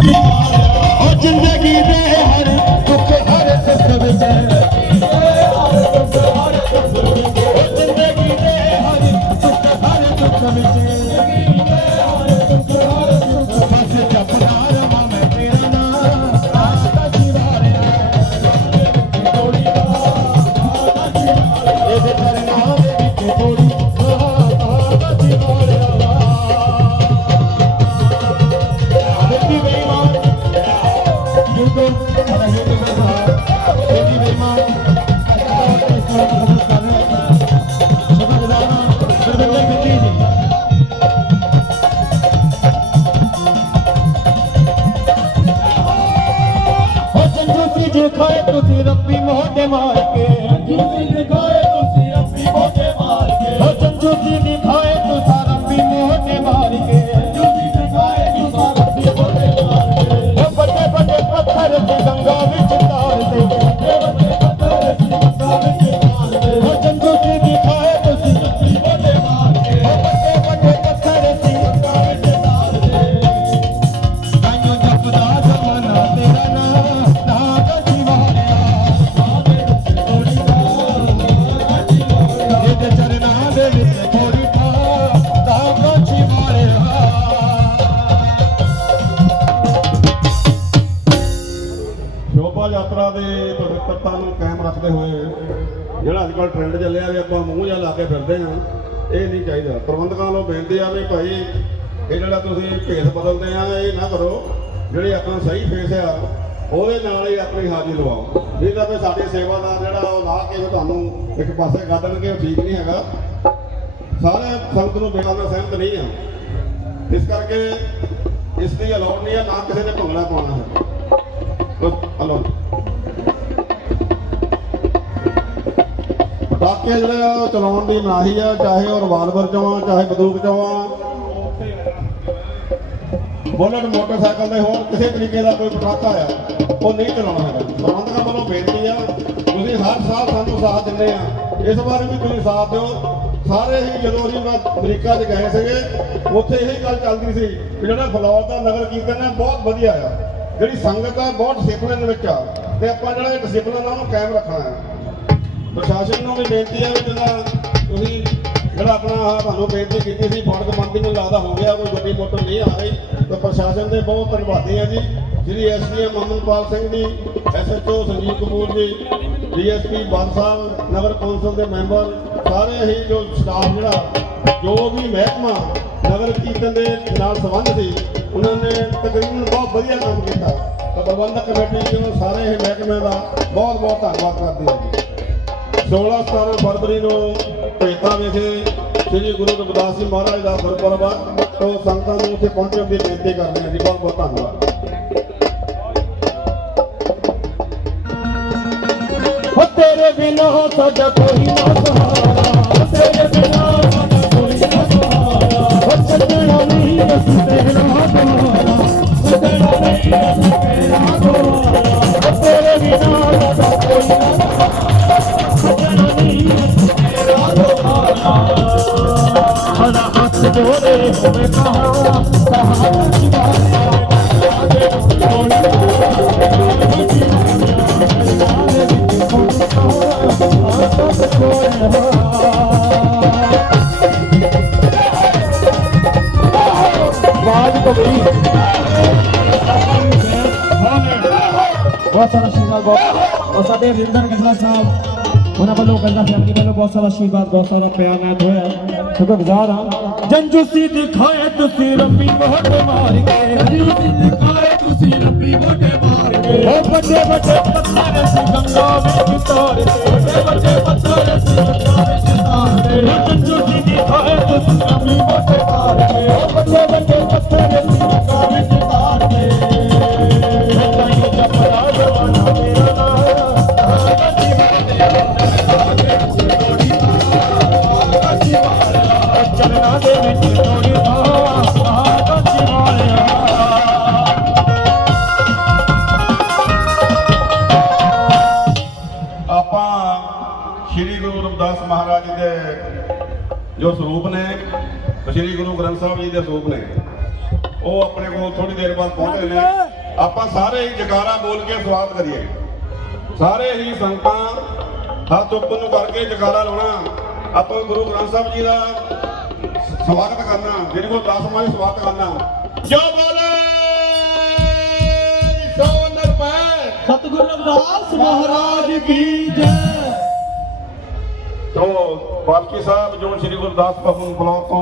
ਉਹ ਜ਼ਿੰਦਗੀ ਪੱਥਰ ਤੇ ਅੱਜ ਕੱਲ੍ਹ ਟ੍ਰੈਂਡ ਚੱਲਿਆ ਵੀ ਆਪਾਂ ਮੂੰਹ ਜਿਹਾ ਲਾ ਕੇ ਫਿਰਦੇ ਹਾਂ। ਇਹ ਨਹੀਂ ਚਾਹੀਦਾ। ਪ੍ਰਬੰਧਕਾਂ ਨੂੰ ਬੇਨਤੀ ਆ ਵੀ ਭਾਈ, ਇਹ ਜਿਹੜਾ ਤੁਸੀਂ ਭੇਸ ਬਦਲਦੇ ਆ, ਇਹ ਨਾ ਕਰੋ। ਜਿਹੜੀ ਆਪਣਾ ਸਹੀ ਫੇਸ ਆ, ਉਹਦੇ ਨਾਲ ਹੀ ਆਪਣੀ ਹਾਜ਼ਰੀ ਲਵਾਓ। ਨਹੀਂ ਤਾਂ ਫਿਰ ਸਾਡੇ ਸੇਵਾਦਾਰ ਜਿਹੜਾ ਉਹ ਲਾ ਕੇ ਤੁਹਾਨੂੰ ਇੱਕ ਪਾਸੇ ਕਰ ਉਹ ਠੀਕ ਨਹੀਂ ਹੈਗਾ। ਸਾਰੇ ਸੰਤ ਨੂੰ ਬੇਕਾਰ ਨਾਲ ਸਹਿਮਤ ਨਹੀਂ ਆ। ਇਸ ਕਰਕੇ ਇਸ ਦੀ ਅਲਾਉਡ ਨਹੀਂ ਆ, ਨਾ ਕਿਸੇ ਨੇ ਭੰਗੜਾ ਪਾਉਣਾ ਹੈ। ਬਸ ਪਟਾਕੇ ਜਿਹੜੇ ਆ ਉਹ ਚਲਾਉਣ ਦੀ ਮਨਾਹੀ ਆ, ਚਾਹੇ ਉਹ ਰਿਵਾਲਵਰ ਚੋਂ ਚਾਹੇ ਬੰਦੂਕ ਚੋਂ ਆ। ਬੁਲਟ ਮੋਟਰਸਾਈਕਲ ਦੇ ਹੋਰ ਕਿਸੇ ਤਰੀਕੇ ਦਾ ਕੋਈ ਪਟਾਕਾ ਆ, ਉਹ ਨਹੀਂ ਚਲਾਉਣਾ ਹੈਗਾ। ਪ੍ਰਬੰਧਕਾਂ ਵੱਲੋਂ ਬੇਨਤੀ ਆ, ਤੁਸੀਂ ਹਰ ਸਾਲ ਸਾਨੂੰ ਸਾਥ ਦਿੰਦੇ ਆ। ਇਸ ਵਾਰ ਵੀ ਤੁਸੀਂ ਸਾਥ ਦਿਓ। ਸਾਰੇ ਹੀ ਜਦੋਂ ਅਸੀਂ ਮੈਂ ਅਮਰੀਕਾ 'ਚ ਗਏ ਸੀਗੇ, ਉੱਥੇ ਇਹੀ ਗੱਲ ਚੱਲਦੀ ਸੀ ਕਿ ਜਿਹੜਾ ਫਲੌਰ ਦਾ ਨਗਰ ਕੀਰਤਨ ਹੈ, ਬਹੁਤ ਵਧੀਆ ਆ। ਜਿਹੜੀ ਸੰਗਤ ਆ, ਬਹੁਤ ਡਿਸਪਲਿਨ ਵਿੱਚ ਆ। ਤੇ ਆਪਾਂ ਜਿਹੜਾ ਇਹ ਡਿਸਪਲਿਨ ਆ, ਉਹਨੂੰ ਕਾਇਮ ਰੱਖਣਾ ਹੈ। ਪ੍ਰਸ਼ਾਸਨ ਨੂੰ ਵੀ ਬੇਨਤੀ ਹੈ ਵੀ ਜਿਹੜਾ ਤੁਸੀਂ ਜਿਹੜਾ ਆਪਣਾ ਤੁਹਾਨੂੰ ਬੇਨਤੀ ਕੀਤੀ ਸੀ ਫੜਕ ਬੰਦੀ ਨੂੰ ਲੱਗਦਾ ਹੋ ਗਿਆ, ਕੋਈ ਵੱਡੀ ਮੋਟਰ ਨਹੀਂ ਆ ਰਹੀ। ਤਾਂ ਪ੍ਰਸ਼ਾਸਨ ਦੇ ਬਹੁਤ ਧੰਨਵਾਦੀ ਆ ਜੀ। ਸ਼੍ਰੀ SDM Amanpal Singh ji SHO Sanjeev Kapoor ji DSP ਬੰਦ ਸਾਹਿਬ, ਨਗਰ ਕੌਂਸਲ ਦੇ ਮੈਂਬਰ, ਸਾਰੇ ਹੀ ਜੋ ਸਟਾਫ ਜਿਹੜਾ, ਜੋ ਵੀ ਮਹਿਕਮਾ ਨਗਰ ਕੀਰਤਨ ਦੇ ਨਾਲ ਸੰਬੰਧ ਸੀ, ਉਹਨਾਂ ਨੇ ਤਕਰੀਬਨ ਬਹੁਤ ਵਧੀਆ ਕੰਮ ਕੀਤਾ। ਪ੍ਰਬੰਧਕ ਕਮੇਟੀ ਦੇ ਸਾਰੇ ਹੀ ਮਹਿਕਮੇ ਦਾ ਬਹੁਤ ਬਹੁਤ ਧੰਨਵਾਦ ਕਰਦੇ ਹਾਂ ਜੀ। 16 17 ਫਰਵਰੀ ਨੂੰ ਭੇਟਾ ਵਿਖੇ ਸ੍ਰੀ ਗੁਰੂ ਰਵਿਦਾਸ ਜੀ ਮਹਾਰਾਜ ਦਾ ਗੁਰਪੁਰਬ ਆ। ਤੋਂ ਸੰਗਤਾਂ ਨੂੰ ਉੱਥੇ ਪਹੁੰਚਣ ਦੀ ਬੇਨਤੀ ਕਰਦੇ ਹਾਂ ਜੀ। ਬਹੁਤ ਬਹੁਤ ਧੰਨਵਾਦ। ਤੇਰੇ ਬਿਨਾ ਸਾਡਾ ਕੋਈ ਨਾ ਸਹਾਰਾ। ਤੇਰੇ ਬਿਨਾ ਰਿੰਦਰ ਗੰਦਾ ਸਾਹਿਬ ਉਹਨਾਂ ਵੱਲੋਂ ਗੰਦਾ ਫੈਮਿਲੀ ਵੱਲੋਂ ਬਹੁਤ ਸਾਰਾ ਆਸ਼ੀਰਵਾਦ ਬਹੁਤ ਸਾਰਾ ਪਿਆਰ ਨਾਲ ਹੋਇਆ। ਸ਼ੁਕਰਗੁਜ਼ਾਰ ਹਾਂ। ਜੰਜੂਸੀ ਦਿਖਾਏ ਤੁਸੀਂ ਰੰਬੀ ਮੋਢੇ ਮਾਰ ਕੇ। ਜੰਜੂਸੀ ਦਿਖਾਏ ਤੁਸੀਂ ਰੰਬੀ ਮੋਢੇ ਮਾਰ ਕੇ। ਉਹ ਵੱਡੇ ਵੱਡੇ ਪੱਥਰ ਸੀ ਗੰਗਾ ਵਿੱਚ ਤਾਰ ਕੇ। ਵੱਡੇ ਵੱਡੇ ਪੱਥਰ ਜੋ ਸਰੂਪ ਨੇ, ਸ੍ਰੀ ਗੁਰੂ ਗ੍ਰੰਥ ਸਾਹਿਬ ਜੀ ਦੇ ਸਰੂਪ ਨੇ, ਉਹ ਆਪਣੇ ਕੋਲ ਥੋੜੀ ਦੇਰ ਬਾਅਦ ਪਹੁੰਚੇ ਨੇ। ਆਪਾਂ ਸਾਰੇ ਹੀ ਜਕਾਰਾ ਬੋਲ ਕੇ ਸਵਾਗਤ ਕਰੀਏ। ਸਾਰੇ ਹੀ ਸੰਗਤਾਂ ਹੱਥ ਉੱਪਰ ਨੂੰ ਕਰਕੇ ਜਕਾਰਾ ਲਾਉਣਾ। ਆਪਾਂ ਗੁਰੂ ਗ੍ਰੰਥ ਸਾਹਿਬ ਜੀ ਦਾ ਸਵਾਗਤ ਕਰਨਾ ਜਿਹਨੇ ਕੋਲ ਦਸਵਾਂ ਹੀ ਸਵਾਗਤ ਕਰਨਾ। ਜੋ ਬੋਲੇ, ਸੋ ਨਰਪੈ ਸਤਿਗੁਰੂ ਰਵਿਦਾਸ ਮਹਾਰਾਜ ਕੀ ਜੈ। ਤੋ ਬਾਲਕੀ ਸਾਹਿਬ ਜੋ ਸ੍ਰੀ ਗੁਰਦਾਸ ਭਵਨ ਬਲਾਕ ਤੋਂ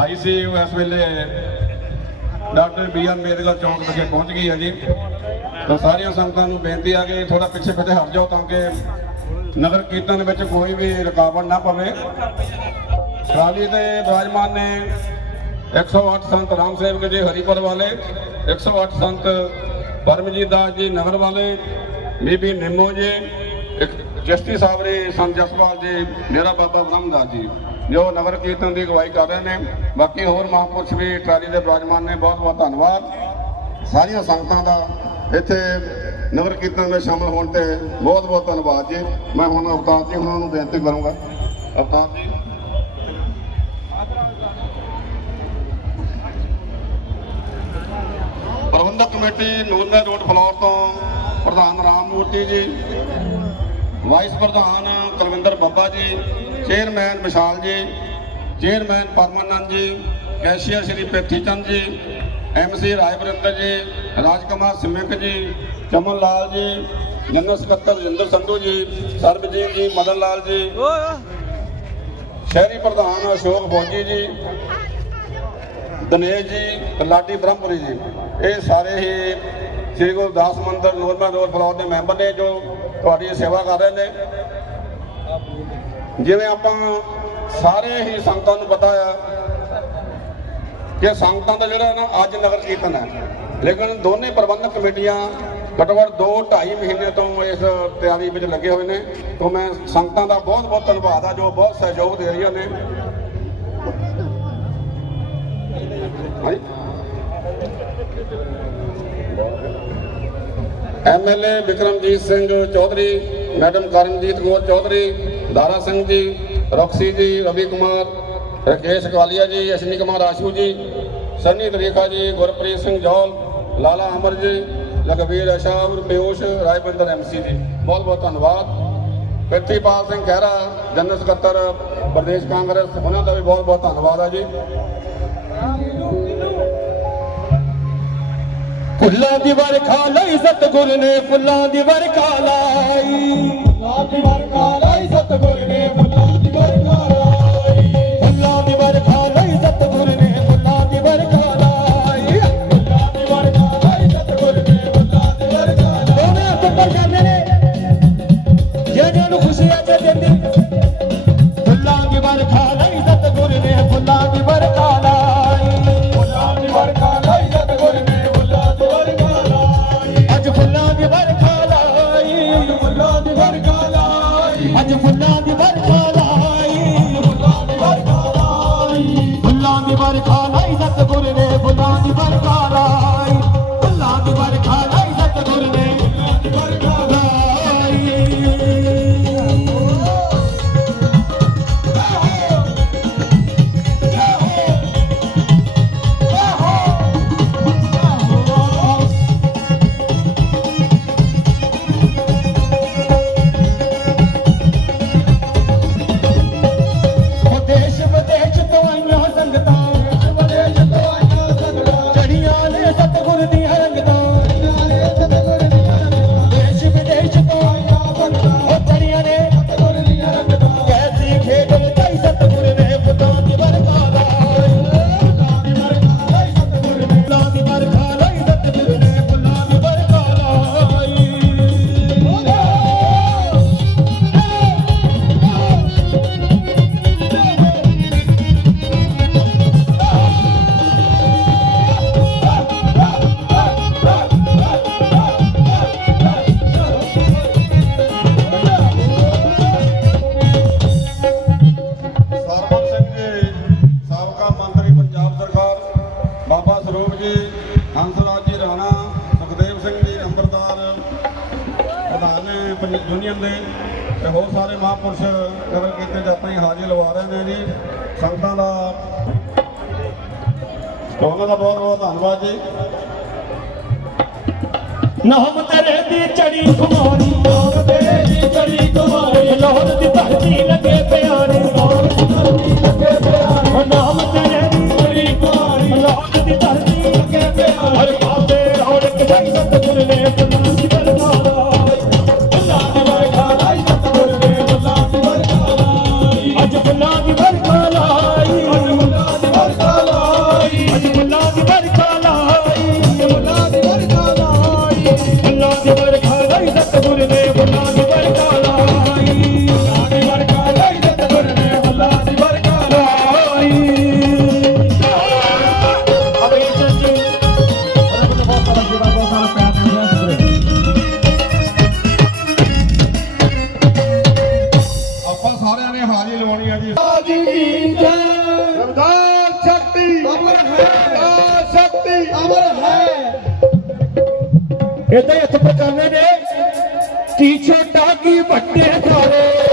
ਆਈ ਸੀ ਇਸ ਵੇਲੇ, ਡਾਕਟਰ ਬੀ ਆਰ ਅੰਬੇਦਕਰ ਚੌਂਕ ਵਿਖੇ ਪਹੁੰਚ ਗਈ ਹੈ ਜੀ। ਤਾਂ ਸਾਰੀਆਂ ਸੰਗਤਾਂ ਨੂੰ ਬੇਨਤੀ ਆ ਕਿ ਥੋੜਾ ਪਿੱਛੇ ਪਿੱਛੇ ਹਟ ਜਾਓ ਤਾਂ ਕਿ ਨਗਰ ਕੀਰਤਨ ਵਿੱਚ ਕੋਈ ਵੀ ਰੁਕਾਵਟ ਨਾ ਪਵੇ। ਟਰਾਲੀ ਤੇ ਬਿਰਾਜਮਾਨ ਨੇ 108 ਸੰਤ ਰਾਮ ਸੇਵਕ ਜੀ ਹਰੀਪੁਰ ਵਾਲੇ 108 ਸੰਤ ਪਰਮਜੀਤ ਦਾਸ ਜੀ ਨਗਰ ਵਾਲੇ, ਬੀਬੀ ਨਿੰਮੋ ਜੀ ਇੱਕ ਜਸਤੀ ਸਾਹਿਬ ਨੇ ਸੰਤ ਜਸਪਾਲ ਜੀ, ਮੇਰਾ ਬਾਬਾ ਬ੍ਰਹਮਦਾਸ ਜੀ, ਜੋ ਨਗਰ ਕੀਰਤਨ ਦੀ ਅਗਵਾਈ ਕਰ ਰਹੇ ਨੇ। ਬਾਕੀ ਹੋਰ ਮਹਾਂਪੁਰਸ਼ ਵੀ ਟਰਾਲੀ ਦੇ ਬਿਰਾਜਮਾਨ ਨੇ, ਬਹੁਤ ਬਹੁਤ ਧੰਨਵਾਦ। ਸਾਰੀਆਂ ਸੰਗਤਾਂ ਦਾ ਇੱਥੇ ਨਗਰ ਕੀਰਤਨ ਵਿੱਚ ਸ਼ਾਮਲ ਹੋਣ ਤੇ ਬਹੁਤ ਬਹੁਤ ਧੰਨਵਾਦ ਜੀ। ਮੈਂ ਹੁਣ ਅਵਤਾਰ ਜੀ ਉਹਨਾਂ ਨੂੰ ਬੇਨਤੀ ਕਰੂੰਗਾ। ਅਵਤਾਰ ਜੀ। ਪ੍ਰਬੰਧਕ ਕਮੇਟੀ ਨੂਰਮਹਿਰ ਰੋਡ ਫਲੋਰ ਤੋਂ ਪ੍ਰਧਾਨ ਰਾਮ ਮੂਰਤੀ ਜੀ। ਵਾਈਸ ਪ੍ਰਧਾਨ ਕੁਲਵਿੰਦਰ ਬੱਬਾ ਜੀ ਚੇਅਰਮੈਨ ਵਿਸ਼ਾਲ ਜੀ ਚੇਅਰਮੈਨ ਪਰਮਾਨੰਦ ਜੀ ਕੈਸ਼ੀਅਰ ਸ਼੍ਰੀ ਪ੍ਰਿਥੀ ਚੰਦ ਜੀ ਐਮਸੀ ਰਾਜਵਰਿੰਦਰ ਜੀ ਰਾਜਕੁਮਾਰ ਸਿੰਮਕ ਜੀ ਚਮਨ ਲਾਲ ਜੀ ਜਨਰਲ ਸਕੱਤਰ ਰਜਿੰਦਰ ਸੰਧੂ ਜੀ ਸਰਬਜੀਤ ਜੀ ਮਦਨ ਲਾਲ ਜੀ ਸ਼ਹਿਰੀ ਪ੍ਰਧਾਨ ਅਸ਼ੋਕ ਫੌਜੀ ਜੀ ਦਨੇਸ਼ ਜੀ ਲਾਡੀ ਬ੍ਰਹਮਪੁਰੀ ਜੀ ਇਹ ਸਾਰੇ ਹੀ ਸ੍ਰੀ ਗੁਰੂ ਦਾਸ ਮੰਦਰ ਨੂਰਮਹਿਰ ਰੋਡ ਫਲੋਰ ਦੇ ਮੈਂਬਰ ਨੇ ਜੋ ਤੁਹਾਡੀ ਸੇਵਾ ਕਰ ਰਹੇ ਨੇ। ਜਿਵੇਂ ਆਪਾਂ ਸਾਰੇ ਹੀ ਸੰਗਤਾਂ ਨੂੰ ਪਤਾ ਆ ਕਿ ਸੰਗਤਾਂ ਦਾ ਜਿਹੜਾ ਨਾ ਅੱਜ ਨਗਰ ਕੀਰਤਨ ਹੈ। ਲੇਕਿਨ ਦੋਨੇ ਪ੍ਰਬੰਧਕ ਕਮੇਟੀਆਂ ਘੱਟੋ ਘੱਟ 2 2.5 ਮਹੀਨੇ ਤੋਂ ਇਸ ਤਿਆਰੀ ਵਿੱਚ ਲੱਗੇ ਹੋਏ ਨੇ। ਤੋਂ ਮੈਂ ਸੰਗਤਾਂ ਦਾ ਬਹੁਤ ਬਹੁਤ ਧੰਨਵਾਦ ਆ, ਜੋ ਬਹੁਤ ਸਹਿਯੋਗ ਦੇ ਰਹੀਆਂ ਨੇ। ਹਾਂਜੀ। MLA Vikramjit Singh Chaudhary, madam Karanjit Kaur Chaudhary, Dara Singh ji, Roxy ji, Ravi Kumar, Rakesh Kalia ਜੀ, ਅਸ਼ਨੀ ਕੁਮਾਰ ਆਸ਼ੂ ਜੀ ਸਨੀ ਤਰੀਕਾ ਜੀ, ਗੁਰਪ੍ਰੀਤ ਸਿੰਘ ਜੌਲ, ਲਾਲਾ ਅਮਰ ਜੀ ਲਖਵੀਰ ਅਸ਼ਾਵਰ ਪਿਊਸ਼ ਰਾਜਵਿੰਦਰ ਐਮਸੀ ਜੀ। ਬਹੁਤ ਬਹੁਤ ਧੰਨਵਾਦ। ਪ੍ਰਿਥੀਪਾਲ ਸਿੰਘ ਖਹਿਰਾ, ਜਨਰਲ ਸਕੱਤਰ, ਪ੍ਰਦੇਸ਼ ਕਾਂਗਰਸ, ਉਹਨਾਂ ਦਾ ਵੀ ਬਹੁਤ ਬਹੁਤ ਧੰਨਵਾਦ ਹੈ ਜੀ। ਫੁੱਲਾਂ ਦੀ ਵਰਖਾ ਲਈ ਸਤਿਗੁਰ ਨੇ, ਫੁੱਲਾਂ ਦੀ ਵਰਖਾ ਲਾਈ। ਫੁੱਲਾਂ ਦੀ ਵਰਖਾ ਲਈ ਸਤਿਗੁਰ ਨੇ ਯੂਨੀਅਨ ਦੇ ਤੇ ਹੋਰ ਸਾਰੇ ਮਹਾਪੁਰਸ਼ ਕਰਨ ਕੀਤੇ ਤੇ ਆਪਣੀ ਹਾਜ਼ਰੀ ਲਵਾ ਰਹੇ ਨੇ ਜੀ। ਸੰਗਤਾਂ ਦਾ ਤੁਹਾਨੂੰ ਦਾ ਬਹੁਤ ਬਹੁਤ ਧੰਨਵਾਦ ਜੀ। ਨਾਮ ਤੇਰੇ ਦੀ ਚੜੀ ਕੁਮਾਰੀ, ਨਾਮ ਤੇਰੇ ਦੀ ਚੜੀ ਕੁਮਾਰੀ, ਲਾਹੌਰ ਦੀ ਧਰਤੀ ਲੱਗੇ ਪਿਆਰੇ ਅਮਰ ਹੈ। ਇਦਾਂ ਇੱਥੇ ਹੱਥ ਨੇ। ਟੀ-ਸ਼ਰਟਾਂ ਕੀ ਸਾਰੇ।